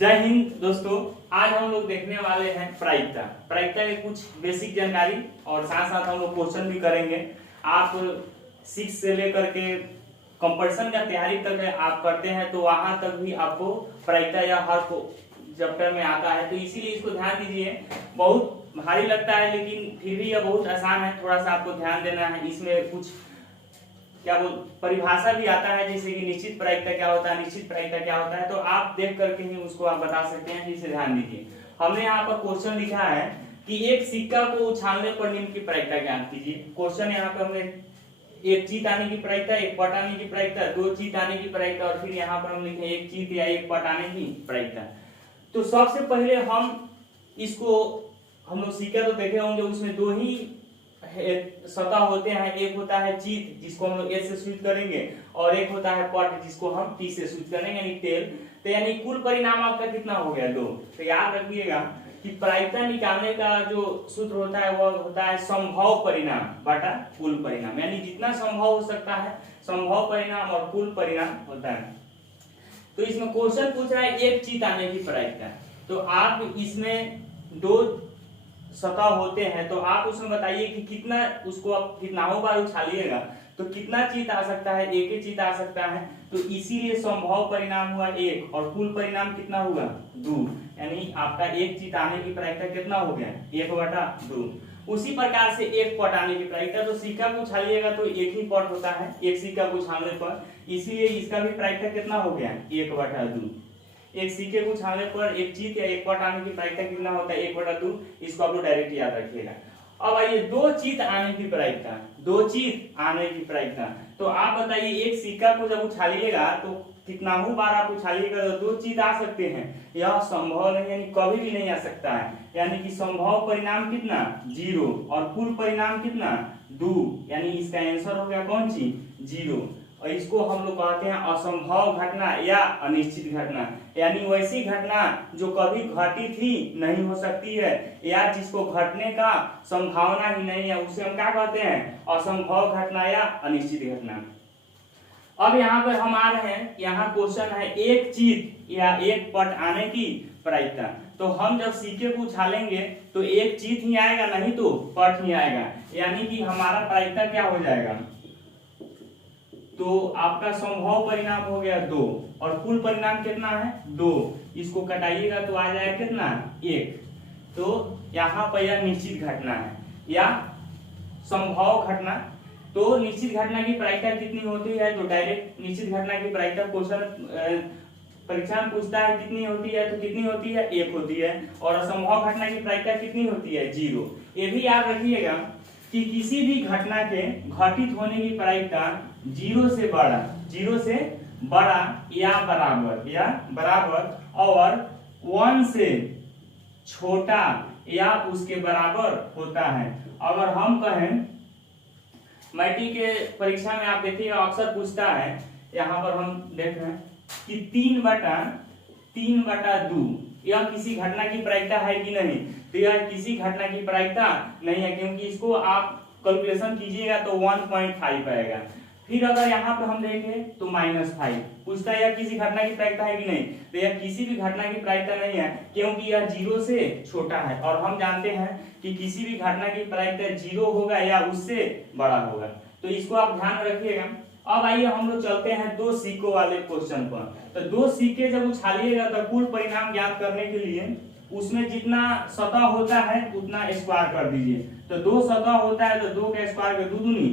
जय हिंद दोस्तों। आज हम लोग देखने वाले हैं प्रायिकता के कुछ बेसिक जानकारी और साथ साथ हम लोग क्वेश्चन भी करेंगे। आप 6 से लेकर के कंपटीशन का तैयारी तक आप करते हैं तो वहां तक भी आपको प्रायिकता या हर चैप्टर में आता है, तो इसीलिए इसको ध्यान दीजिए। बहुत भारी लगता है लेकिन फिर भी यह बहुत आसान है, थोड़ा सा आपको ध्यान देना है। इसमें कुछ परिभाषा भी आता है, जैसे कि निश्चित प्रायिकता क्या होता है, निश्चित प्रायिकता क्या होता है, तो आप देख करके ही उसको आप बता सकते हैं। जिसे ध्यान दीजिए, हमने यहाँ पर क्वेश्चन लिखा है कि एक सिक्का को उछालने पर निम्न की प्रायिकता ज्ञात कीजिए। क्वेश्चन यहाँ पे हमने एक चीत आने की प्रायिकता, एक पट आने की प्रायिकता, दो चीत आने की प्रायिकता और फिर यहाँ पर हम लिखे एक चीत या एक पट आने की प्रायिकता। तो सबसे पहले हम लोग सिक्का तो देखे होंगे, उसमें दो ही सतह होते हैं। एक होता है चीत जिसको हम लोग एस से सूचित करेंगे और एक होता है पट जिसको हम टी से सूचित करेंगे, यानी टेल। तो यानी कुल परिणाम आपका कितना हो गया? 2। तो याद रखिएगा कि प्रायिकता निकालने का जो सूत्र होता है वह होता है संभव परिणाम बटा कुल परिणाम, यानी जितना संभव हो सकता है संभव परिणाम और कुल परिणाम होता है। तो इसमें क्वेश्चन पूछ रहा है एक चीत आने की प्रायिकता, तो आप इसमें दो सतह होते हैं तो आप उसमें बताइए कि कितना उसको आप कितनाओं बार उछालिएगा तो कितना चीत आ सकता है? एक ही चीत आ सकता है, तो इसीलिए संभव परिणाम हुआ 1 और कुल परिणाम कितना हुआ? 2। यानी आपका एक चीत आने की प्रायिकता कितना हो गया? 1/2। उसी प्रकार से एक पट आने की प्रायिकता, तो सिक्का को उछालिएगा तो एक ही पट होता है एक सिक्का को उछालने पर, इसीलिए इसका भी प्रायिकता कितना हो गया? 1/2। एक सिक्के को उछालने पर एक चीत या एक पट आने की प्रायिकता कितना होता है? 1/2। इसको आप लोग डायरेक्ट याद रखिएगा। अब आइए दो चीत आने की प्रायिकता, दो चीत आने की प्रायिकता। तो आप बताइए एक सिक्का को जब उछालिएगा तो कितना बार आप उछालिएगा तो दो चीत आ सकते हैं? यह संभव नहीं, यानी कभी भी नहीं आ सकता है। यानी कि संभव परिणाम कितना? 0 और कुल परिणाम कितना? 2। यानी इसका आंसर हो गया कौन सी? 0। और इसको हम लोग कहते हैं असंभव घटना या अनिश्चित घटना, यानी वैसी घटना जो कभी घटित ही नहीं हो सकती है या जिसको घटने का संभावना ही नहीं है, उसे हम क्या कहते हैं? असंभव घटना या अनिश्चित घटना। अब यहाँ पर हम आ रहे हैं, यहाँ क्वेश्चन है एक चीत या एक पट आने की प्रायिकता। तो हम जब सिक्के को उछालेंगे तो एक चीत ही आएगा, नहीं तो पट ही आएगा, यानी कि हमारा प्रायिकता क्या हो जाएगा? तो आपका संभव परिणाम हो गया 2 और कुल परिणाम कितना है? 2। इसको कटाइएगा तो आ जाएगा कितना? 1। तो यहाँ पर यह निश्चित घटना है या संभव घटना। तो निश्चित घटना की प्रायिकता कितनी होती है? तो डायरेक्ट निश्चित घटना की प्रायिकता क्वेश्चन परीक्षा में पूछता है कितनी होती है, तो कितनी होती है? 1 होती है। और असंभव घटना की प्रायिकता कितनी होती है? 0। ये भी याद रखिएगा कि किसी भी घटना के घटित होने की प्रायिकता 0 से बड़ा या बराबर और 1 से छोटा या उसके बराबर होता है। अगर हम कहें मैट्रिक के परीक्षा में आप देखिएगा अक्सर पूछता है, यहाँ पर हम देख रहे हैं कि 3/2 यह किसी घटना की प्रायिकता है कि नहीं? तो यह किसी घटना की प्रायिकता नहीं है, क्योंकि इसको आप कैलकुलेशन कीजिएगा तो 1.5 आएगा। फिर अगर यहाँ पे हम देखें तो -5 पूछता है यह किसी घटना की प्रायिकता है कि नहीं? तो यह किसी भी घटना की प्रायिकता नहीं है, क्योंकि यह 0 से छोटा है और हम जानते हैं कि किसी भी घटना की प्रायिकता 0 होगा या उससे बड़ा होगा। तो इसको आप ध्यान रखिएगा। अब आइए हम लोग चलते हैं दो सिक्कों वाले क्वेश्चन पर। तो दो सिक्के जब उछालिएगा तो कुल परिणाम ज्ञात करने के लिए उसमें जितना सतह होता है उतना स्क्वायर कर दीजिए। तो 2 सतह होता है तो 2 का स्क्वायर कर 2 दूनी,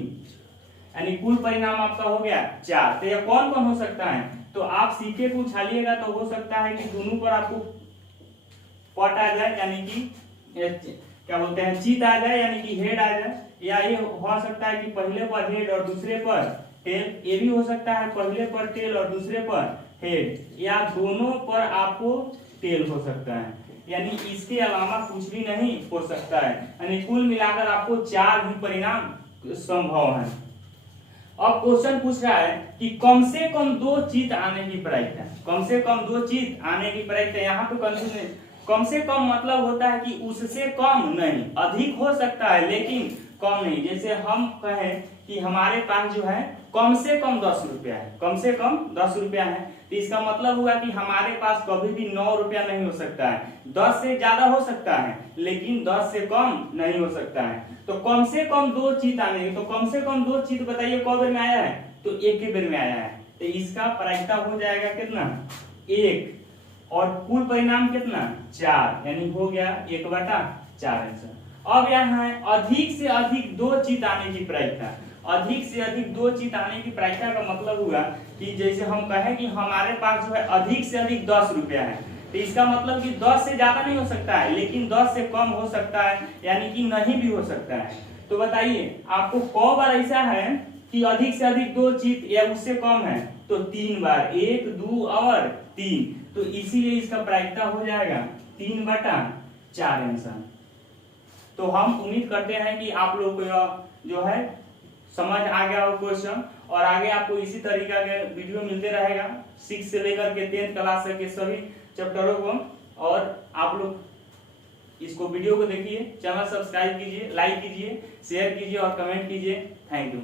यानी कुल परिणाम आपका हो गया 4। तो यह कौन कौन हो सकता है? तो आप सिक्के को उछालिएगा तो हो सकता है कि दोनों पर आपको पट आ जाए, यानी कि क्या बोलते हैं चीत आ जाए, यानी कि हेड आ जाए, या ये हो सकता है कि पहले पर हेड और दूसरे पर टेल। ये भी हो सकता है पहले पर टेल और दूसरे पर हेड, या दोनों पर आपको टेल हो सकता है, यानी इसके अलावा कुछ भी नहीं हो सकता है। यानी कुल मिलाकर आपको 4 ही परिणाम संभव है। अब क्वेश्चन पूछ रहा है कि कम से कम 2 चीत आने की प्रायिकता, कम से कम 2 चीत आने की प्रायिकता। यहाँ पे कंफ्यूजन, कम से कम मतलब होता है कि उससे कम नहीं, अधिक हो सकता है लेकिन कम नहीं। जैसे हम कहें कि हमारे पास जो है कम से कम 10 रुपया है, कम से कम 10 रुपया है, तो इसका मतलब हुआ कि हमारे पास कभी भी 9 रुपया नहीं हो सकता है। 10 से ज्यादा हो सकता है लेकिन 10 से कम नहीं हो सकता है। तो कम से कम 2 चित आने, तो कम से कम 2 चित बताइए कब बेर में आया है, तो एक के बेर में आया है। तो इसका प्रायिकता हो जाएगा कितना, 1, और कुल परिणाम कितना, 4, यानी हो गया 1/4 आंसर। अब यहाँ है अधिक से अधिक 2 चित आने की प्रायिकता। अधिक से अधिक 2 चित आने की प्रायिकता का मतलब हुआ कि जैसे हम कहें कि हमारे पास जो है अधिक से अधिक 10 रुपया है, तो इसका मतलब कि 10 से ज्यादा नहीं हो सकता है लेकिन 10 से कम हो सकता है, यानी कि नहीं भी हो सकता है। तो बताइए आपको कौ बार ऐसा है कि अधिक से अधिक 2 चित या उससे कम है, तो 3 बार, 1, 2 और 3। तो इसीलिए इसका प्रायिकता हो जाएगा 3/4 आंसर। तो हम उम्मीद करते हैं कि आप लोग को जो है समझ आ गया हो क्वेश्चन, और आगे आपको इसी तरीका के वीडियो मिलते रहेगा 6 से लेकर के 10th क्लास तक के सभी चैप्टरों को। और आप लोग इसको वीडियो को देखिए, चैनल सब्सक्राइब कीजिए, लाइक कीजिए, शेयर कीजिए और कमेंट कीजिए। Thank you.